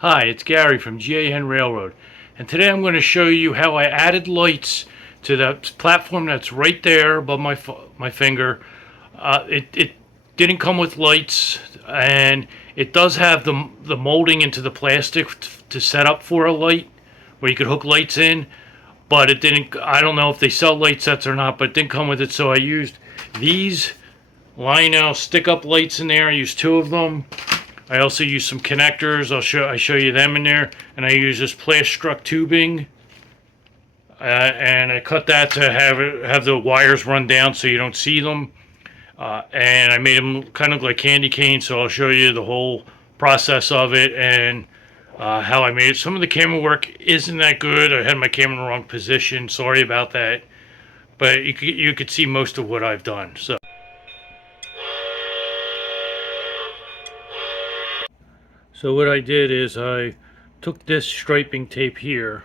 Hi, it's Gary from GAN Railroad, and today I'm going to show you how I added lights to the platform that's right there above my finger. It didn't come with lights, and it does have the molding into the plastic to set up for a light, where you could hook lights in, but it didn't. I don't know if they sell light sets or not, but it didn't come with it, so I used these Lionel stick-up lights in there. I used two of them. I also use some connectors. I show you them in there, and I use this plastic tubing, and I cut that to have the wires run down so you don't see them. And I made them kind of like candy cane, so I'll show you the whole process of it and how I made it. Some of the camera work isn't that good. I had my camera in the wrong position. Sorry about that, but you could see most of what I've done. So what I did is I took this striping tape here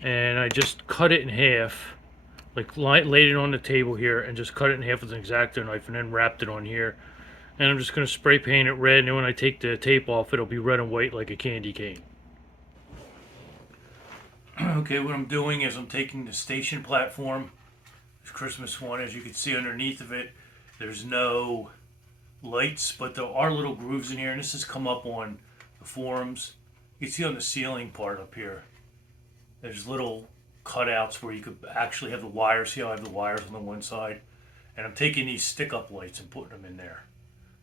and I just cut it in half, like laid it on the table here and just cut it in half with an X-Acto knife and then wrapped it on here. And I'm just going to spray paint it red, and then when I take the tape off, it'll be red and white like a candy cane. Okay, what I'm doing is I'm taking the station platform, this Christmas one, as you can see underneath of it, there's no lights, but there are little grooves in here, and this has come up on the forums. You can see on the ceiling part up here, there's little cutouts where you could actually have the wires. See how I have the wires on the one side? And I'm taking these stick-up lights and putting them in there.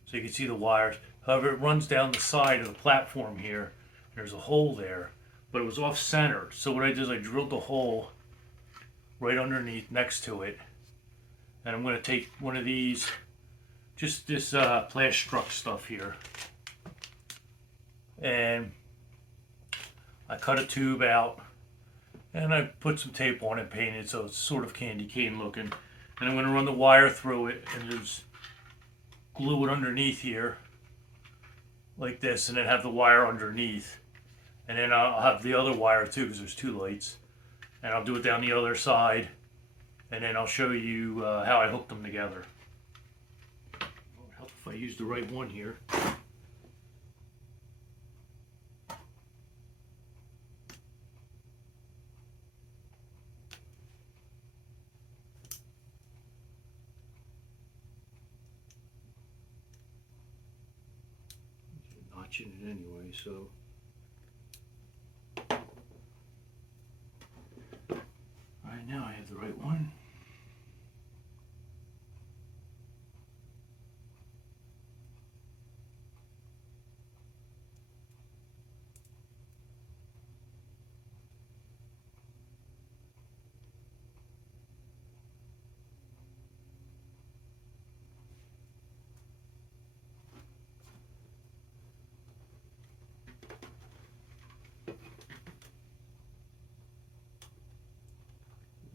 So you can see the wires. However, it runs down the side of the platform here. There's a hole there, but it was off-centered. So what I did is I drilled the hole right underneath next to it. And I'm going to take one of these, just this plastic stuff here. And I cut a tube out. And I put some tape on it, painted so it's sort of candy cane looking. And I'm going to run the wire through it and just glue it underneath here, like this, and then have the wire underneath. And then I'll have the other wire too, because there's two lights. And I'll do it down the other side, and then I'll show you how I hooked them together. It would help if I use the right one here. Notching it anyway, so. Alright, now I have the right one.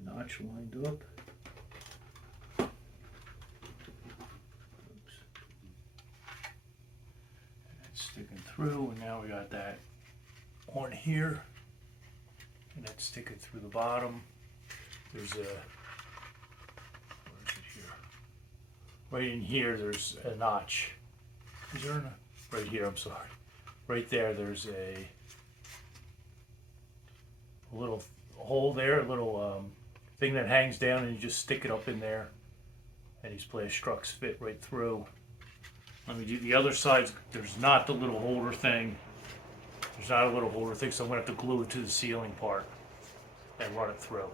Notch lined up. Oops. And that's sticking through, and now we got that on here, and that's sticking through the bottom. There's a, where is it here? Right in here, there's a notch. Is there a, right here, I'm sorry. Right there, there's a little hole there, a little thing that hangs down, and you just stick it up in there, and these plastic fit right through. Let me do the other side. There's not the little holder thing. There's not a little holder thing, so I'm going to have to glue it to the ceiling part and run it through.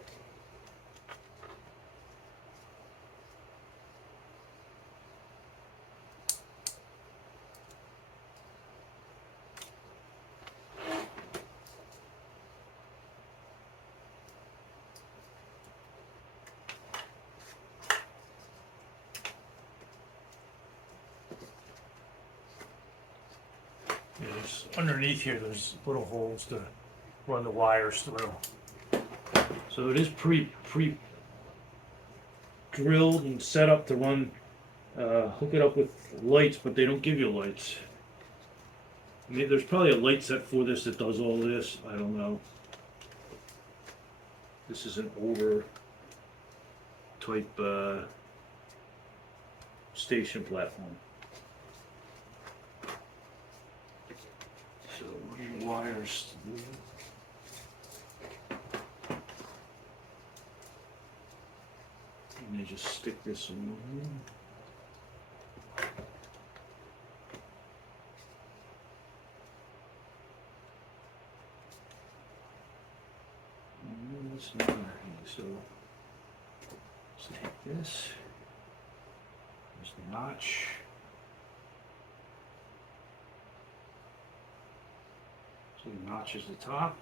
There's, underneath here, there's little holes to run the wires through. So it is pre drilled and set up to run, hook it up with lights, but they don't give you lights. I mean, there's probably a light set for this that does all this. I don't know. This is an older type station platform. So wires to do. And they just stick this in here. And that's not working, so let's take this. There's the notch. So the notch is the top.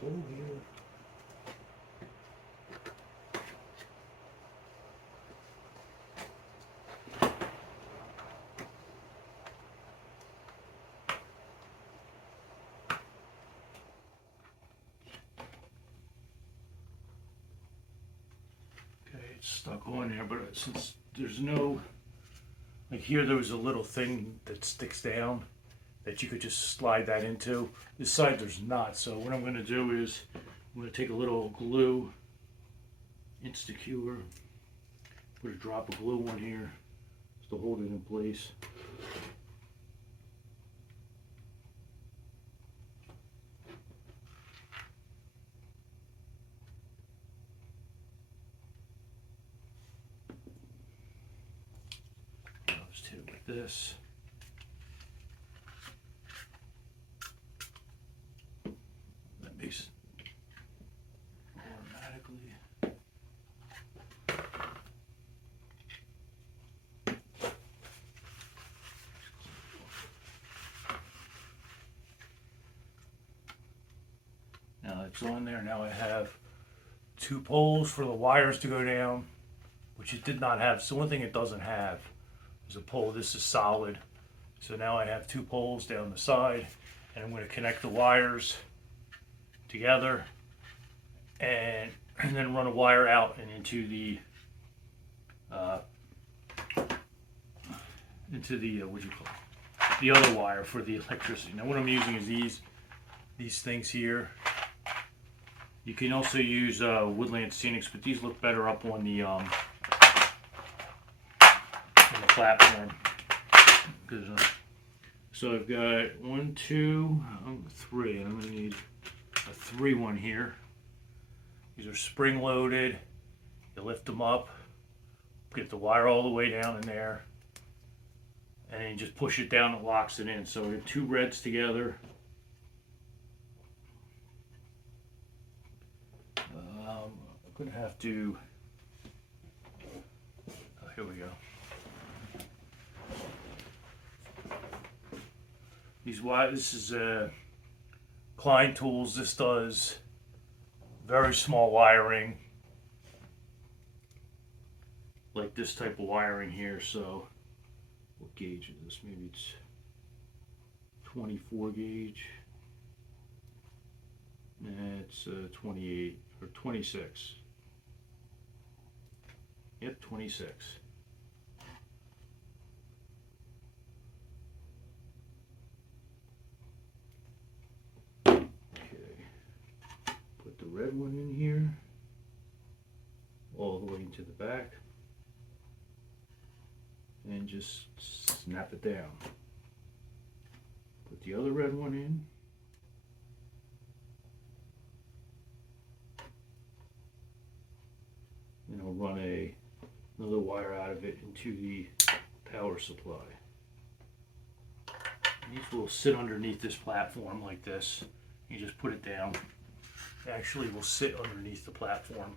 Hole here. Okay, it's stuck on there, but since there's no, like here there was a little thing that sticks down that you could just slide that into. This side there's not, so what I'm going to do is I'm going to take a little glue, Insecure, put a drop of glue on here just to hold it in place. I'll just hit it with this. Automatically. Now it's on there. Now I have 2 poles for the wires to go down, which it did not have. So one thing it doesn't have is a pole. This is solid. So now I have 2 poles down the side, and I'm going to connect the wires together and then run a wire out and into the what do you call it? The other wire for the electricity. Now what I'm using is these things here. You can also use Woodland Scenics, but these look better up on the platform. So I've got 1, 2, 3, and I'm going to need a 3 one here. These are spring loaded. You lift them up, get the wire all the way down in there, and then you just push it down and locks it in. So we have 2 reds together. I'm going to have to, here we go. These wires, this is Klein Tools. This does very small wiring, like this type of wiring here. So what gauge is this? Maybe it's 24 gauge. It's 28 or 26. Yep, 26. Put the red one in here, all the way into the back, and just snap it down. Put the other red one in. And I'll run another wire out of it into the power supply. And these will sit underneath this platform like this. You just put it down. It actually will sit underneath the platform.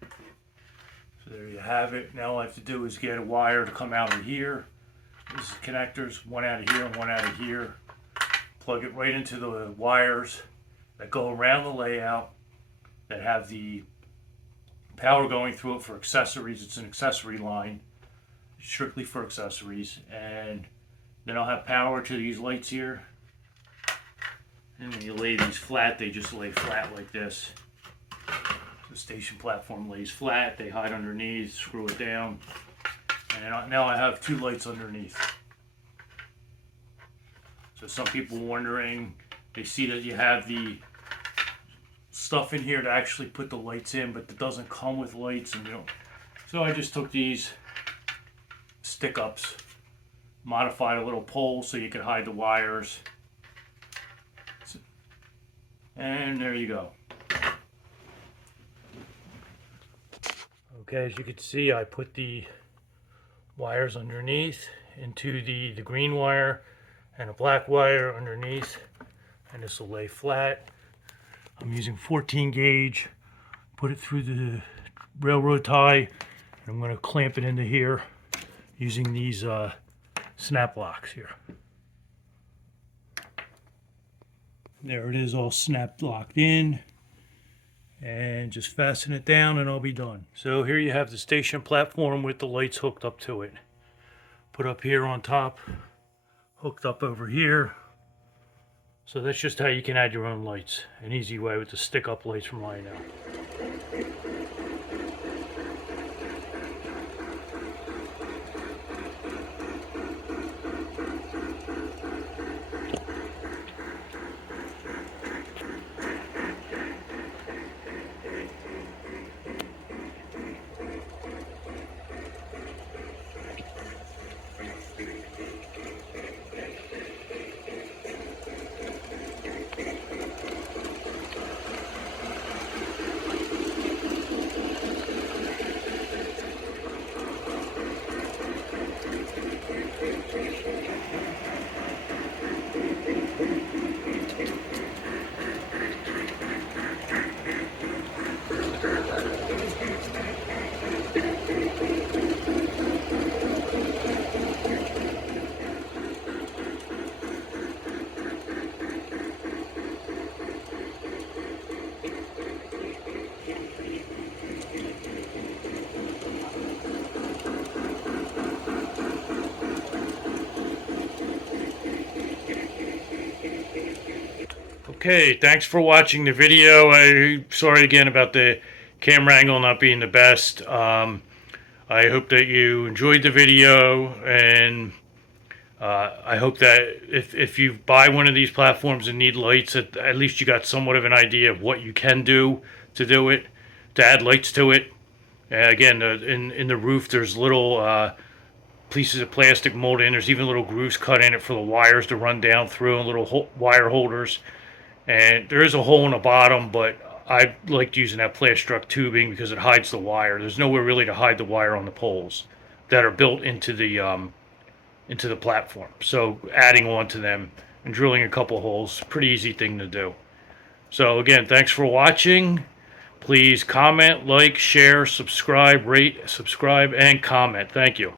So there you have it. Now all I have to do is get a wire to come out of here. This is connectors, one out of here and one out of here. Plug it right into the wires that go around the layout, that have the power going through it for accessories. It's an accessory line, strictly for accessories. And then I'll have power to these lights here. And when you lay these flat, they just lay flat like this. So station platform lays flat, they hide underneath, screw it down, and now I have 2 lights underneath. So some people wondering, they see that you have the stuff in here to actually put the lights in, but it doesn't come with lights, and you don't. So I just took these stick-ups, modified a little pole so you could hide the wires, and there you go. Okay, as you can see, I put the wires underneath into the green wire and a black wire underneath, and this will lay flat. I'm using 14 gauge, put it through the railroad tie, and I'm going to clamp it into here using these snap locks here. There it is, all snap locked in, and just fasten it down and I'll be done. So here you have the station platform with the lights hooked up to it. Put up here on top, hooked up over here. So that's just how you can add your own lights. An easy way with the stick-up lights from Lionel. Okay, thanks for watching the video. Sorry again about the camera angle not being the best. I hope that you enjoyed the video, and I hope that if you buy one of these platforms and need lights, at least you got somewhat of an idea of what you can do to do it, to add lights to it. Again, in the roof, there's little pieces of plastic molded in. There's even little grooves cut in it for the wires to run down through, and little wire holders. And there is a hole in the bottom, but I liked using that Plastruct tubing because it hides the wire. There's nowhere really to hide the wire on the poles that are built into the platform. So adding on to them and drilling a couple holes, pretty easy thing to do. So again, thanks for watching. Please comment, like, share, subscribe, rate, subscribe, and comment. Thank you.